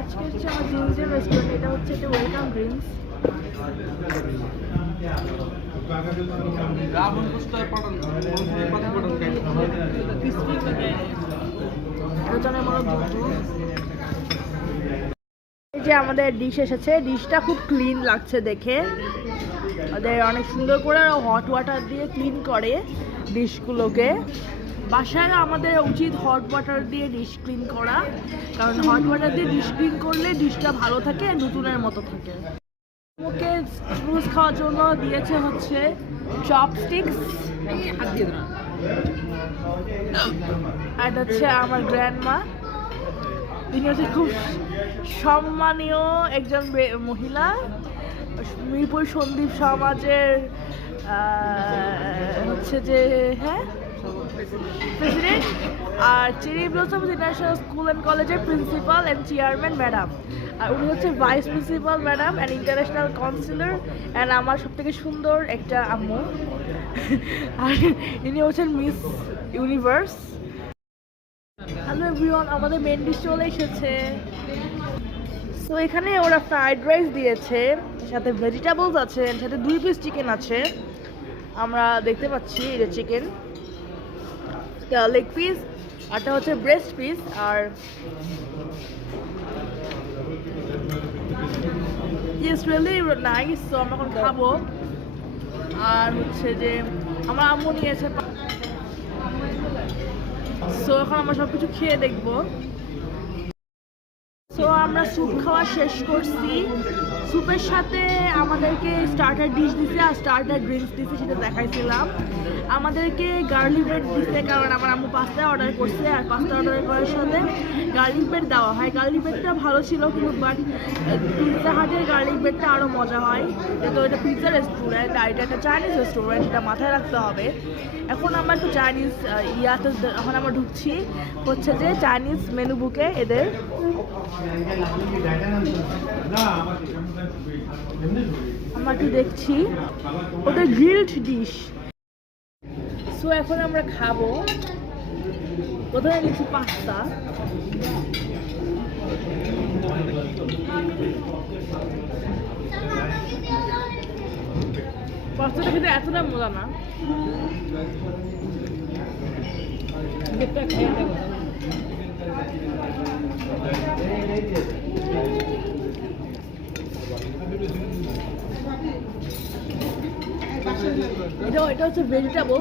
আজকে হচ্ছে আমার জিনিসের রেস্টুরেন্ট, এটা হচ্ছে একটা ওয়েলকাম ড্রিঙ্কস। এই যে আমাদের ডিশ এসেছে, ডিশটা খুব ক্লিন লাগছে দেখে, ওদের অনেক সুন্দর করে হট ওয়াটার দিয়ে ক্লিন করে ডিশগুলোকে। বাসায় আমাদের উচিত হট ওয়াটার দিয়ে ডিশ ক্লিন করা, কারণ হট ওয়াটার দিয়ে ডিশ ক্লিন করলে ডিশটা ভালো থাকে, নতুনের মতো থাকে। ওকে স্নুজ খাওয়ার জন্য দিয়েছে হচ্ছে চপস্টিক্স, আর হচ্ছে আমার গ্র্যান্ডমা, তিনি হচ্ছে খুব সম্মানীয় একজন মহিলা, মিরপুর সন্দ্বীপ সমাজের হচ্ছে যে হ্যাঁ প্রেসিডেন্ট, আর Cherry Blossom International School and কলেজের প্রিন্সিপাল অ্যান্ড চেয়ারম্যান ম্যাডাম, আর উনি হচ্ছে vice principal madam and international counsellor and আমার সবথেকে সুন্দর একটা আম্মু। আর ইনি হচ্ছেন মিস ইউনিভার্স। হ্যালো এভরিওয়ান, আমাদের মেন ডিশ চলে এসেছে। তো এখানে ওরা ফ্রাইড রাইস দিয়েছে, সাথে ভেজিটেবলস আছে, সাথে 2 পিস চিকেন আছে। আমরা দেখতে পাচ্ছি এটা চিকেন, লেগ পিস, আরটা হচ্ছে ব্রেস্ট পিস, আর ইটস রিয়েলি নাইস। তো আমরা এখন খাবো। আর হচ্ছে যে আমার আম্মু নিয়েছে, সো এখন আমরা সব কিছু খেয়ে দেখবো। সো আমরা স্যুপ খাওয়া শেষ করছি। স্যুপের সাথে আমাদেরকে স্টার্টার ডিশ দিছে আর স্টার্টার ড্রিঙ্কস দিছে, সেটা দেখাইছিলাম। আমাদেরকে গার্লিক ব্রেড দিছে, কারণ আমার আম্মু পাস্তা অর্ডার করছে, আর পাস্তা অর্ডার করার সাথে গার্লিক ব্রেড দেওয়া হয়। গার্লিক ব্রেডটা ভালো ছিল, কিন্তু বাট পিৎজা হাটের গার্লিক ব্রেডটা আরও মজা হয়, যেহেতু এটা পিৎজা রেস্টুরেন্ট আর এটা একটা চাইনিজ রেস্টুরেন্ট, সেটা মাথায় রাখতে হবে। এখন আমরা একটু চাইনিজ ইয়াতে এখন আমরা ঢুকছি হচ্ছে যে চাইনিজ মেনু বুকে এদের। আমরা একটু দেখছি ওদের গ্রিলড ডিশ। সো এখন আমরা খাবো। প্রথমে নিচ্ছি পাস্তা, পাস্তাটা খেতে এতটা মজা না। এটা হচ্ছে ভেজিটেবল।